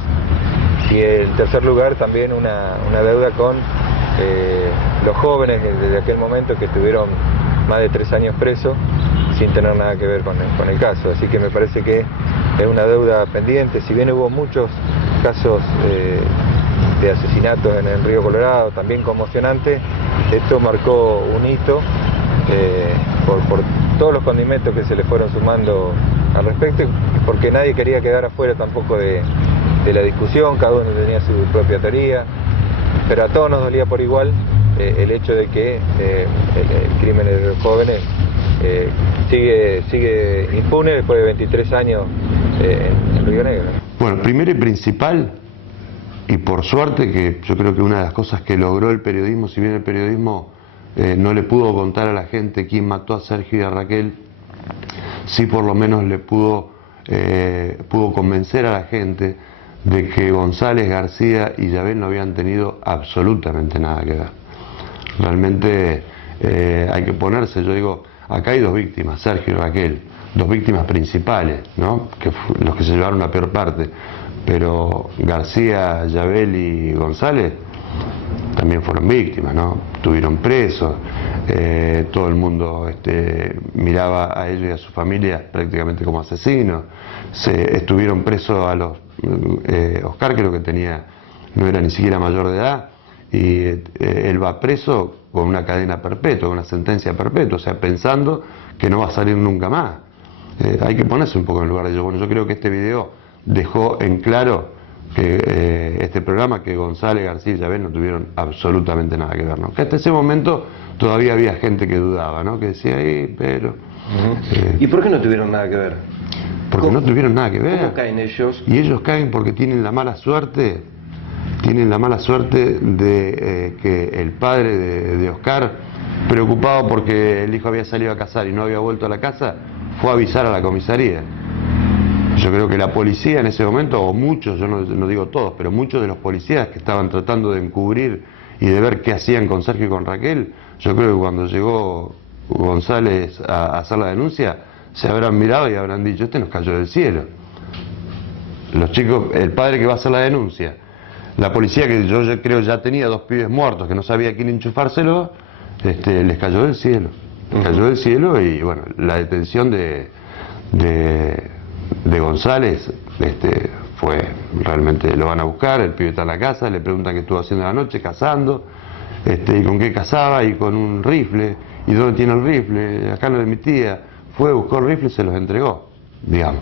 Y en tercer lugar, también una deuda con los jóvenes desde aquel momento que estuvieron más de 3 años presos sin tener nada que ver con el caso. Así que me parece que es una deuda pendiente. Si bien hubo muchos casos de asesinatos en el Río Colorado, también conmocionante, esto marcó un hito por todos los condimentos que se le fueron sumando al respecto, porque nadie quería quedar afuera tampoco de la discusión, cada uno tenía su propia teoría, pero a todos nos dolía por igual el hecho de que el crimen de los jóvenes sigue impune después de 23 años en Río Negro. Bueno, primero y principal, y por suerte, que yo creo que una de las cosas que logró el periodismo, si bien el periodismo no le pudo contar a la gente quién mató a Sergio y a Raquel, sí por lo menos le pudo convencer a la gente de que González, García y Yabel no habían tenido absolutamente nada que ver. Realmente hay que ponerse, yo digo, acá hay dos víctimas, Sergio y Raquel, dos víctimas principales, ¿no? Los que se llevaron la peor parte, pero García, Yabel y González también fueron víctimas, ¿no? Estuvieron presos, todo el mundo miraba a ellos y a su familia prácticamente como asesinos, estuvieron presos a los Oscar, creo que no era ni siquiera mayor de edad, y él va preso con una cadena perpetua, una sentencia perpetua, o sea, pensando que no va a salir nunca más. Hay que ponerse un poco en el lugar de ellos. Bueno, yo creo que este video dejó en claro que este programa, que González, García y Yabel no tuvieron absolutamente nada que ver, ¿no? Que hasta ese momento todavía había gente que dudaba, ¿no? Que decía, pero... ¿Y por qué no tuvieron nada que ver? Porque no tuvieron nada que ver. ¿Cómo caen ellos? Y ellos caen porque tienen la mala suerte de que el padre de Oscar, preocupado porque el hijo había salido a cazar y no había vuelto a la casa, fue a avisar a la comisaría. Yo creo que la policía en ese momento, o muchos, yo no digo todos, pero muchos de los policías que estaban tratando de encubrir y de ver qué hacían con Sergio y con Raquel, yo creo que cuando llegó González a hacer la denuncia, se habrán mirado y habrán dicho, nos cayó del cielo. Los chicos, el padre que va a hacer la denuncia, la policía que yo creo ya tenía dos pibes muertos que no sabía a quién enchufárselo, les cayó del cielo. Les cayó del cielo y bueno, la detención de González fue realmente, lo van a buscar, el pibe está en la casa, le preguntan qué estuvo haciendo la noche, cazando, y con qué cazaba, y con un rifle, y dónde tiene el rifle, acá lo de mi tía, fue, buscó el rifle y se los entregó, digamos.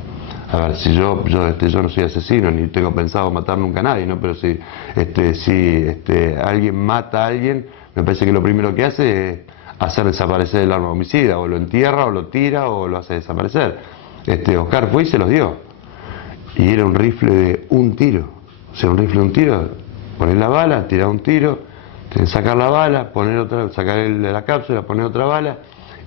A ver, si yo no soy asesino, ni tengo pensado matar nunca a nadie, ¿no? Pero si alguien mata a alguien, me parece que lo primero que hace es hacer desaparecer el arma homicida, o lo entierra, o lo tira, o lo hace desaparecer. Oscar fue y se los dio. Y era un rifle de un tiro. O sea, un rifle de un tiro, poner la bala, tirar un tiro, sacar la bala, poner otra, sacar la cápsula, poner otra bala.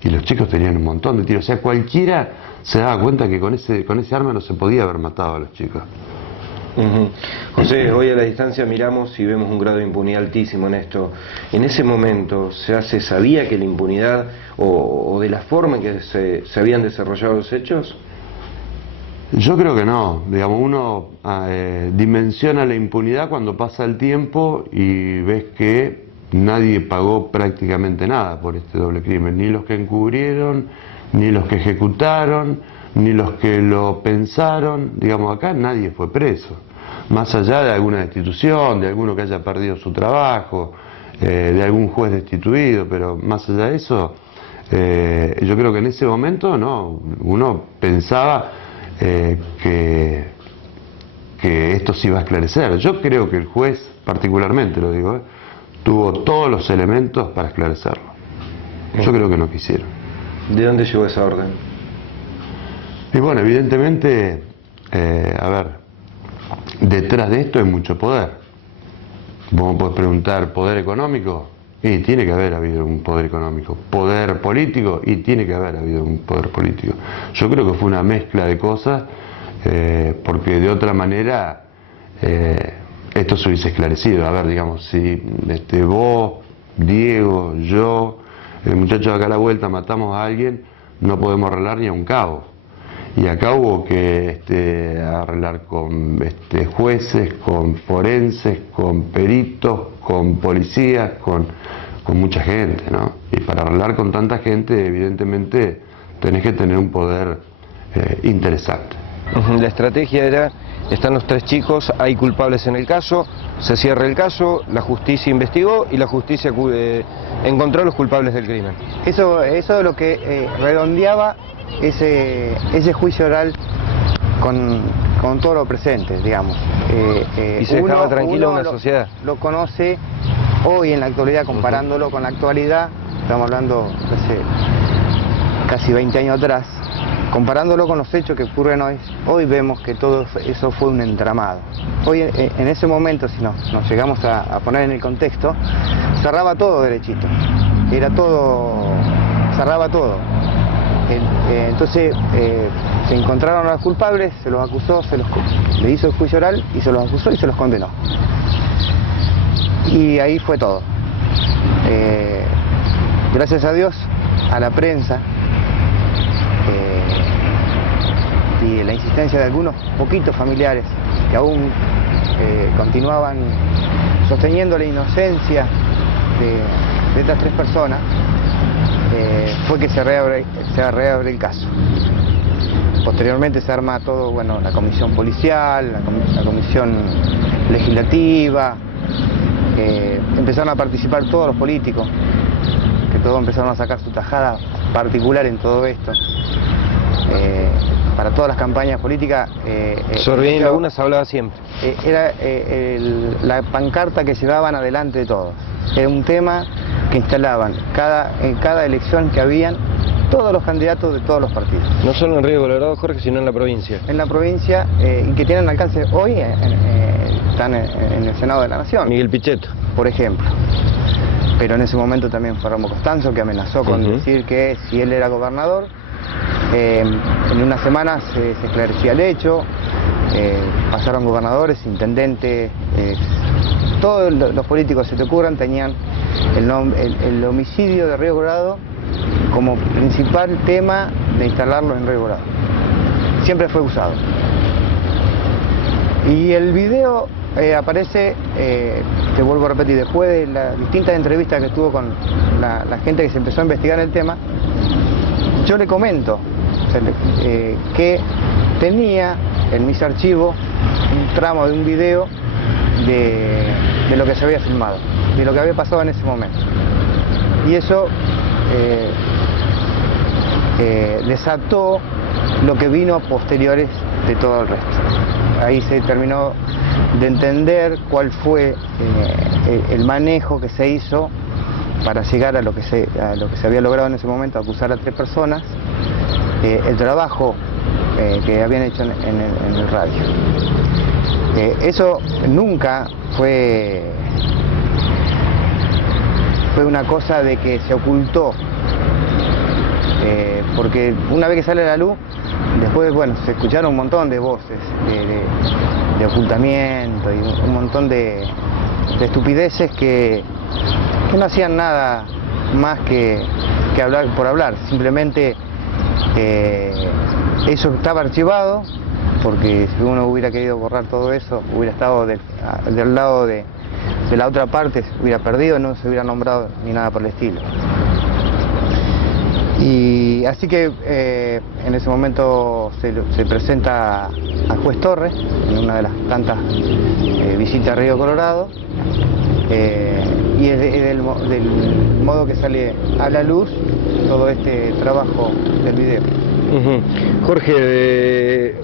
Y los chicos tenían un montón de tiros. O sea, cualquiera se daba cuenta que con ese arma no se podía haber matado a los chicos. José, hoy a la distancia miramos y vemos un grado de impunidad altísimo en esto. En ese momento, ¿se sabía que la impunidad o de la forma en que se habían desarrollado los hechos? Yo creo que no. Digamos, uno dimensiona la impunidad cuando pasa el tiempo y ves que nadie pagó prácticamente nada por este doble crimen. Ni los que encubrieron, ni los que ejecutaron, ni los que lo pensaron. Digamos, acá nadie fue preso. Más allá de alguna destitución, de alguno que haya perdido su trabajo, de algún juez destituido, pero más allá de eso, yo creo que en ese momento no, uno pensaba que esto se iba a esclarecer. Yo creo que el juez, particularmente lo digo, tuvo todos los elementos para esclarecerlo. Yo creo que no quisieron. ¿De dónde llegó esa orden? Y bueno, evidentemente, a ver, detrás de esto hay mucho poder. Vos me podés preguntar, ¿poder económico? Y tiene que haber habido un poder económico. ¿Poder político? Y tiene que haber habido un poder político. Yo creo que fue una mezcla de cosas, porque de otra manera esto se hubiese esclarecido. A ver, digamos, si vos, Diego, yo, el muchacho de acá a la vuelta matamos a alguien, no podemos arreglar ni a un cabo. Y acá hubo que arreglar con jueces, con forenses, con peritos, con policías, con mucha gente, ¿no? Y para arreglar con tanta gente, evidentemente, tenés que tener un poder interesante. La estrategia era, están los tres chicos, hay culpables en el caso, se cierra el caso, la justicia investigó y la justicia encontró a los culpables del crimen. Eso es lo que redondeaba ese juicio oral con todo lo presente, digamos. Y se dejaba tranquila una sociedad. Lo conoce hoy en la actualidad, comparándolo con la actualidad, estamos hablando hace casi 20 años atrás, comparándolo con los hechos que ocurren hoy vemos que todo eso fue un entramado. Hoy, en ese momento, si nos llegamos a poner en el contexto, cerraba todo derechito. era todo, cerraba todo. Entonces se encontraron a los culpables, se los acusó, le hizo el juicio oral y se los acusó y se los condenó. Y ahí fue todo. Gracias a Dios, a la prensa y la insistencia de algunos poquitos familiares que aún continuaban sosteniendo la inocencia de estas 3 personas, fue que se reabre el caso. Posteriormente se arma todo, bueno, la comisión policial, la comisión legislativa, empezaron a participar todos los políticos, que todos empezaron a sacar su tajada particular en todo esto. Para todas las campañas políticas. Sorbien Laguna se hablaba siempre. Era la pancarta que llevaban adelante de todos. Era un tema que instalaban en cada elección que habían todos los candidatos de todos los partidos. No solo en Río Colorado, Jorge, sino en la provincia. En la provincia, y que tienen alcance hoy, están en el Senado de la Nación. Miguel Pichetto. Por ejemplo. Pero en ese momento también fue Romo Costanzo, que amenazó con decir que si él era gobernador, en una semana se esclarecía el hecho. Pasaron gobernadores, intendentes, todos los políticos que se te ocurran tenían el homicidio de Río Colorado como principal tema de instalarlo en Río Colorado. Siempre fue usado. Y el video aparece, te vuelvo a repetir, después de las distintas entrevistas que tuvo con la gente que se empezó a investigar el tema, yo le comento que tenía en mis archivos un tramo de un video de lo que se había filmado, de lo que había pasado en ese momento. Y eso desató lo que vino posteriores de todo el resto. Ahí se terminó de entender cuál fue el manejo que se hizo para llegar a lo que se había logrado en ese momento, acusar a 3 personas, el trabajo que habían hecho en el radio. Eso nunca fue una cosa de que se ocultó, porque una vez que sale a la luz, después, bueno, se escucharon un montón de voces de ocultamiento y un montón de estupideces que no hacían nada más que hablar por hablar. Simplemente eso estaba archivado, porque si uno hubiera querido borrar todo eso, hubiera estado del lado de la otra parte, se hubiera perdido, no se hubiera nombrado ni nada por el estilo. Y así que en ese momento se presenta al juez Torres en una de las tantas visitas a Río Colorado, y es del modo que sale a la luz todo este trabajo del video. Jorge,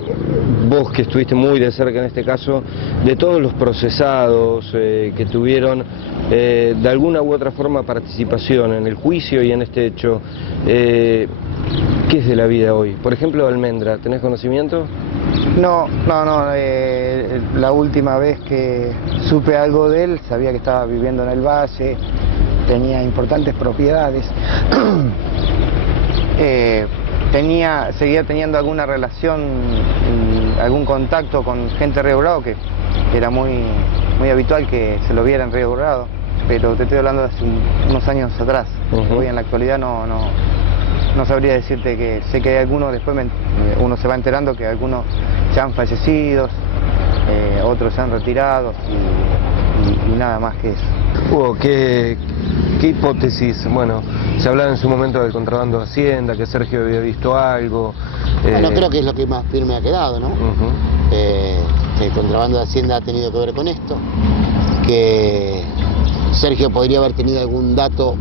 vos que estuviste muy de cerca en este caso, de todos los procesados que tuvieron de alguna u otra forma participación en el juicio y en este hecho, ¿qué es de la vida hoy? Por ejemplo, Almendra, ¿tenés conocimiento? No, la última vez que supe algo de él, sabía que estaba viviendo en el Valle, tenía importantes propiedades, seguía teniendo alguna relación, algún contacto con gente de Río Colorado, que era muy habitual que se lo viera en Río Colorado, pero te estoy hablando de hace unos años atrás. Hoy en la actualidad no sabría decirte, que sé que hay algunos, después uno se va enterando que algunos ya han fallecido, otros se han retirado y nada más que eso. Hugo, ¿qué hipótesis? Bueno, se hablaba en su momento del contrabando de Hacienda, que Sergio había visto algo. Bueno, creo que es lo que más firme ha quedado, ¿no? Que el contrabando de Hacienda ha tenido que ver con esto, que Sergio podría haber tenido algún dato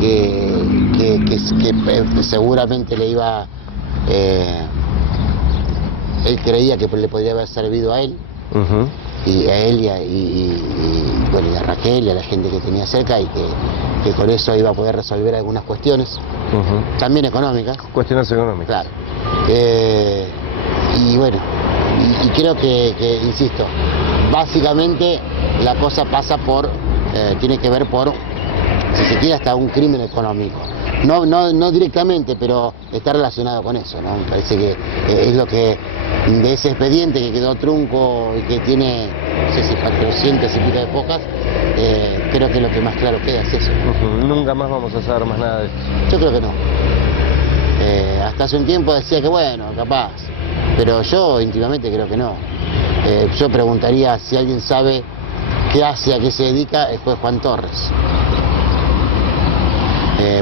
que seguramente le iba, él creía que le podría haber servido a él, y a él bueno, y a Raquel y a la gente que tenía cerca, y que con eso iba a poder resolver algunas cuestiones, también económicas. Cuestiones económicas. Claro. Y bueno, y creo que, insisto, básicamente la cosa pasa tiene que ver por si se quiere hasta un crimen económico. No directamente, pero está relacionado con eso, ¿no? Me parece que es lo que, de ese expediente que quedó trunco y que tiene, no sé si 400 y pico de focas, creo que lo que más claro queda es eso. Nunca más vamos a saber más nada de esto. Yo creo que no. Hasta hace un tiempo decía que bueno, capaz, pero yo íntimamente creo que no. Yo preguntaría si alguien sabe qué hace, a qué se dedica el juez Juan Torres.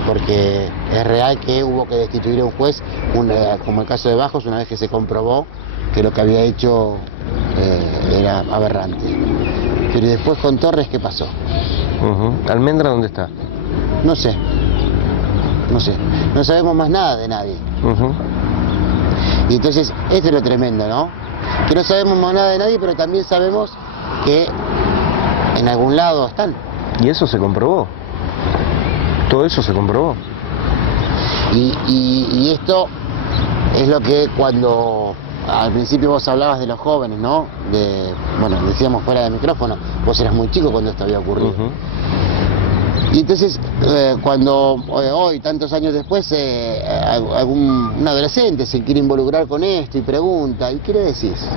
Porque es real que hubo que destituir a un juez, como el caso de Bajos, una vez que se comprobó que lo que había hecho era aberrante. Pero después con Torres, ¿qué pasó? ¿Almendra dónde está? No sé. No sabemos más nada de nadie. Y entonces, esto es lo tremendo, ¿no? Que no sabemos más nada de nadie, pero también sabemos que en algún lado están. ¿Y eso se comprobó? ¿Todo eso se comprobó? Y esto es lo que cuando al principio vos hablabas de los jóvenes, ¿no? Bueno, decíamos fuera de micrófono, vos eras muy chico cuando esto había ocurrido. Y entonces, cuando hoy, tantos años después, un adolescente se quiere involucrar con esto y pregunta, ¿y qué le decís?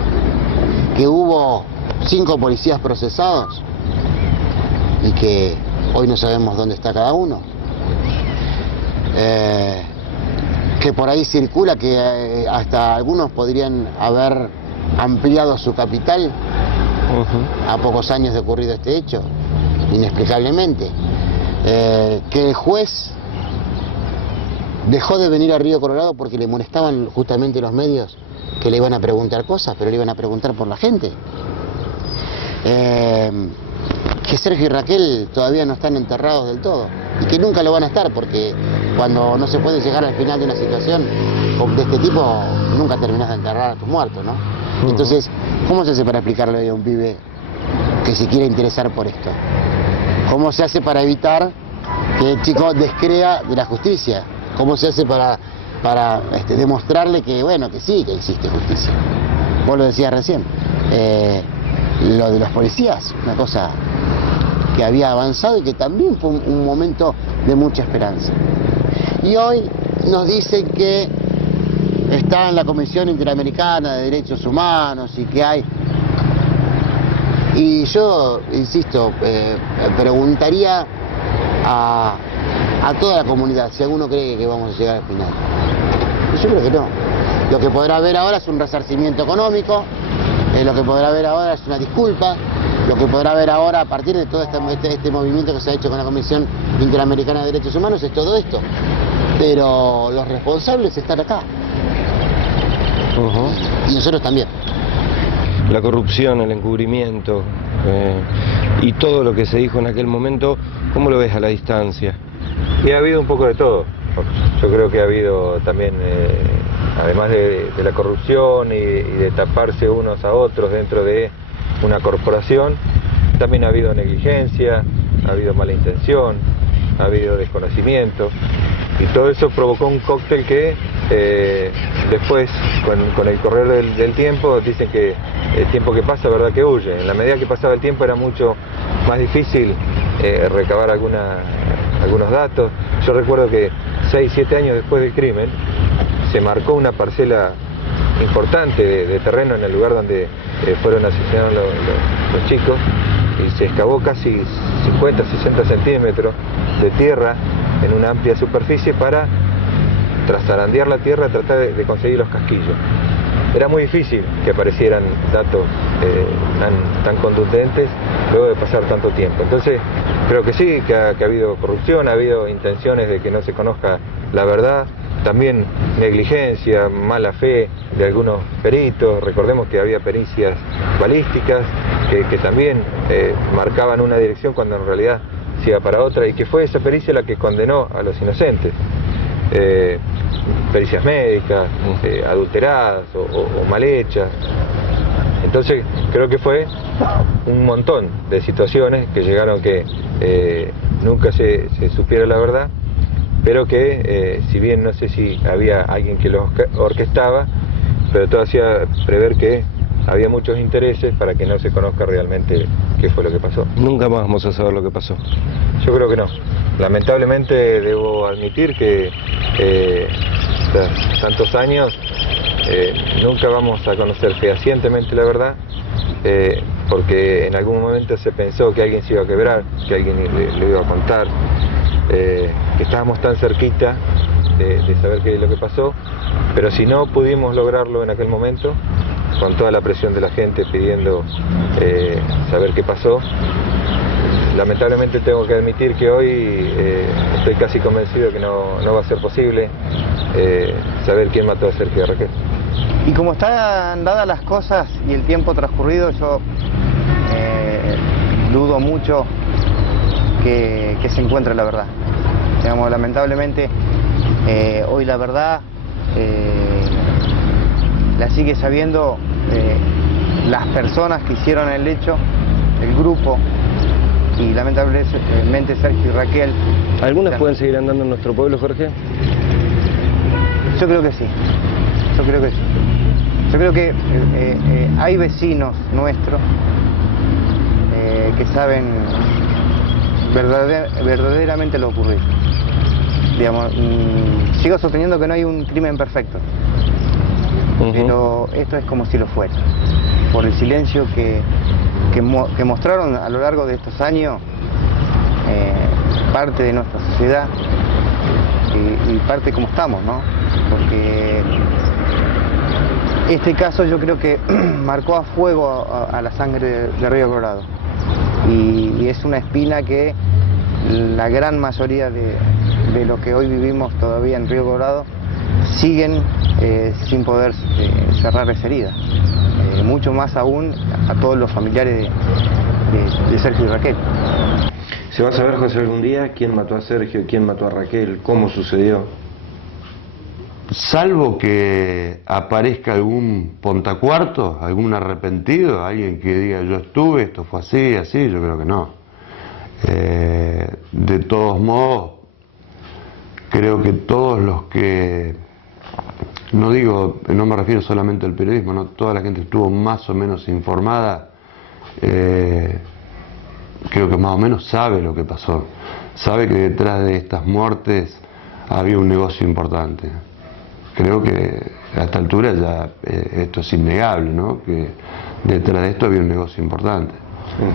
Que hubo 5 policías procesados y que hoy no sabemos dónde está cada uno. Que por ahí circula que hasta algunos podrían haber ampliado su capital a pocos años de ocurrido este hecho, inexplicablemente. Que el juez dejó de venir a Río Colorado porque le molestaban justamente los medios que le iban a preguntar cosas, pero le iban a preguntar por la gente. Que Sergio y Raquel todavía no están enterrados del todo y que nunca lo van a estar, porque cuando no se puede llegar al final de una situación de este tipo nunca terminas de enterrar a tus muertos, ¿no? Entonces, ¿cómo se hace para explicarle a un pibe que se quiera interesar por esto? ¿Cómo se hace para evitar que el chico descrea de la justicia? ¿Cómo se hace para demostrarle que, bueno, que sí, que existe justicia? Vos lo decías recién. Lo de los policías, una cosa que había avanzado y que también fue un momento de mucha esperanza. Y hoy nos dicen que está en la Comisión Interamericana de Derechos Humanos y que hay... Y yo, insisto, preguntaría a toda la comunidad si alguno cree que vamos a llegar al final. Yo creo que no. Lo que podrá haber ahora es un resarcimiento económico, lo que podrá haber ahora es una disculpa, lo que podrá haber ahora a partir de todo este movimiento que se ha hecho con la Comisión Interamericana de Derechos Humanos es todo esto. Pero los responsables están acá. Y nosotros también. La corrupción, el encubrimiento y todo lo que se dijo en aquel momento, ¿cómo lo ves a la distancia? Y ha habido un poco de todo. Yo creo que ha habido también, además de la corrupción y de taparse unos a otros dentro de una corporación, también ha habido negligencia, ha habido mala intención, ha habido desconocimiento, y todo eso provocó un cóctel que después, con el correr del tiempo, dicen que el tiempo que pasa, verdad que huye. En la medida que pasaba el tiempo era mucho más difícil recabar algunos datos. Yo recuerdo que 6, 7 años después del crimen se marcó una parcela importante de terreno en el lugar donde fueron asesinados los chicos, y se excavó casi 50, 60 centímetros de tierra en una amplia superficie para, tras zarandear la tierra, tratar de conseguir los casquillos. Era muy difícil que aparecieran datos tan contundentes luego de pasar tanto tiempo. Entonces, creo que sí, que ha habido corrupción, ha habido intenciones de que no se conozca la verdad, también negligencia, mala fe de algunos peritos. Recordemos que había pericias balísticas que también marcaban una dirección cuando en realidad se iba para otra, y que fue esa pericia la que condenó a los inocentes. Pericias médicas, adulteradas o mal hechas. Entonces creo que fue un montón de situaciones que llegaron que nunca se supiera la verdad, pero que si bien no sé si había alguien que lo orquestaba, pero todo hacía prever que había muchos intereses para que no se conozca realmente qué fue lo que pasó. Nunca más vamos a saber lo que pasó. Yo creo que no. Lamentablemente debo admitir que tras tantos años nunca vamos a conocer fehacientemente la verdad, porque en algún momento se pensó que alguien se iba a quebrar, que alguien le iba a contar, que estábamos tan cerquita de saber qué es lo que pasó, pero si no pudimos lograrlo en aquel momento, con toda la presión de la gente pidiendo saber qué pasó, lamentablemente tengo que admitir que hoy estoy casi convencido que no va a ser posible saber quién mató a Sergio y a Raquel. Y como están dadas las cosas y el tiempo transcurrido, yo dudo mucho que se encuentre la verdad. Digamos, lamentablemente hoy la verdad la sigue sabiendo las personas que hicieron el hecho, el grupo, y lamentablemente Sergio y Raquel. ¿Algunas pueden seguir andando en nuestro pueblo, Jorge? Yo creo que sí, yo creo que sí. Yo creo que hay vecinos nuestros que saben verdaderamente lo ocurrido. Digamos, sigo sosteniendo que no hay un crimen perfecto, pero esto es como si lo fuera. Por el silencio que mostraron a lo largo de estos años parte de nuestra sociedad y parte como estamos, ¿no? Porque este caso yo creo que marcó a fuego a la sangre de Río Colorado y es una espina que la gran mayoría de lo que hoy vivimos todavía en Río Colorado siguen sin poder cerrar esa herida, mucho más aún a todos los familiares de Sergio y Raquel. ¿Se va a saber, José, algún día quién mató a Sergio, quién mató a Raquel, cómo sucedió? Salvo que aparezca algún pontacuarto, algún arrepentido, alguien que diga yo estuve, esto fue así, así, yo creo que no. De todos modos, creo que todos los que, no me refiero solamente al periodismo, no, toda la gente estuvo más o menos informada, creo que más o menos sabe lo que pasó, sabe que detrás de estas muertes había un negocio importante. Creo que a esta altura ya esto es innegable, ¿no? Que detrás de esto había un negocio importante.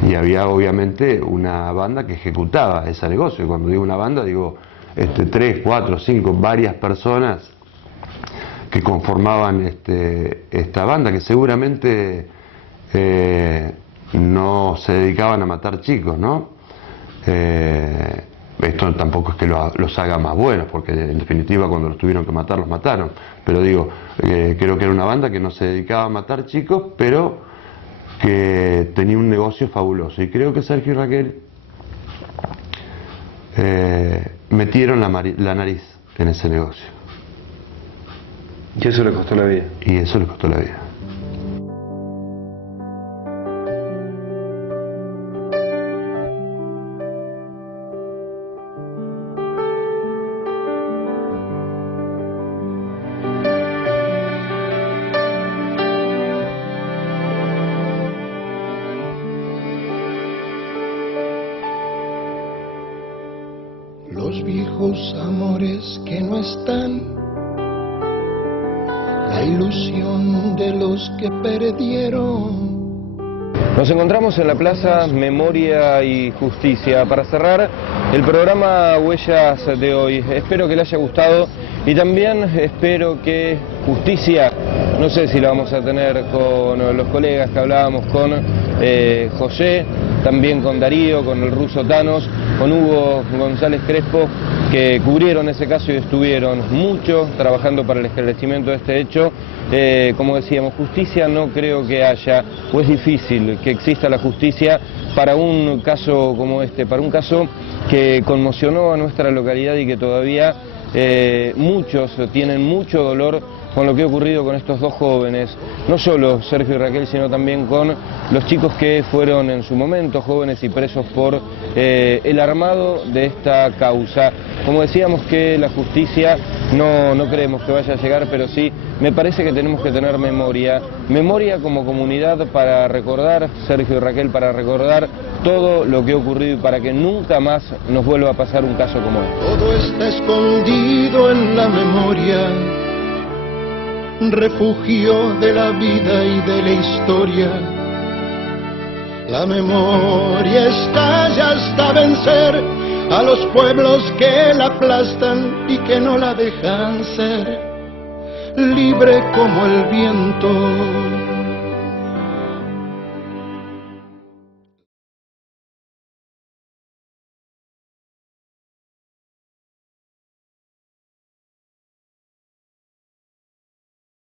Y había obviamente una banda que ejecutaba ese negocio. Y cuando digo una banda, digo 3, 4, 5, varias personas que conformaban esta banda, que seguramente no se dedicaban a matar chicos, ¿no? Esto tampoco es que los haga más buenos, porque en definitiva cuando los tuvieron que matar, los mataron. Pero digo, creo que era una banda que no se dedicaba a matar chicos, pero que tenía un negocio fabuloso. Y creo que Sergio y Raquel metieron la nariz en ese negocio. Y eso le costó la vida. Y eso le costó la vida. Los viejos amores que no están, la ilusión de los que perdieron. Nos encontramos en la Plaza Memoria y Justicia para cerrar el programa Huellas de hoy. Espero que le haya gustado y también espero que justicia, no sé si la vamos a tener con los colegas que hablábamos, con José, también con Darío, con el ruso Thanos, con Hugo González Crespo, que cubrieron ese caso y estuvieron mucho trabajando para el esclarecimiento de este hecho. Como decíamos, justicia no creo que haya, o es difícil que exista la justicia para un caso como este, para un caso que conmocionó a nuestra localidad y que todavía muchos tienen mucho dolor con lo que ha ocurrido con estos dos jóvenes, no solo Sergio y Raquel, sino también con los chicos que fueron en su momento jóvenes y presos por el armado de esta causa. Como decíamos, que la justicia no creemos que vaya a llegar, pero sí me parece que tenemos que tener memoria como comunidad para recordar, Sergio y Raquel, para recordar todo lo que ha ocurrido y para que nunca más nos vuelva a pasar un caso como este. Todo está escondido en la memoria, refugio de la vida y de la historia. La memoria estalla hasta vencer a los pueblos que la aplastan y que no la dejan ser libre como el viento.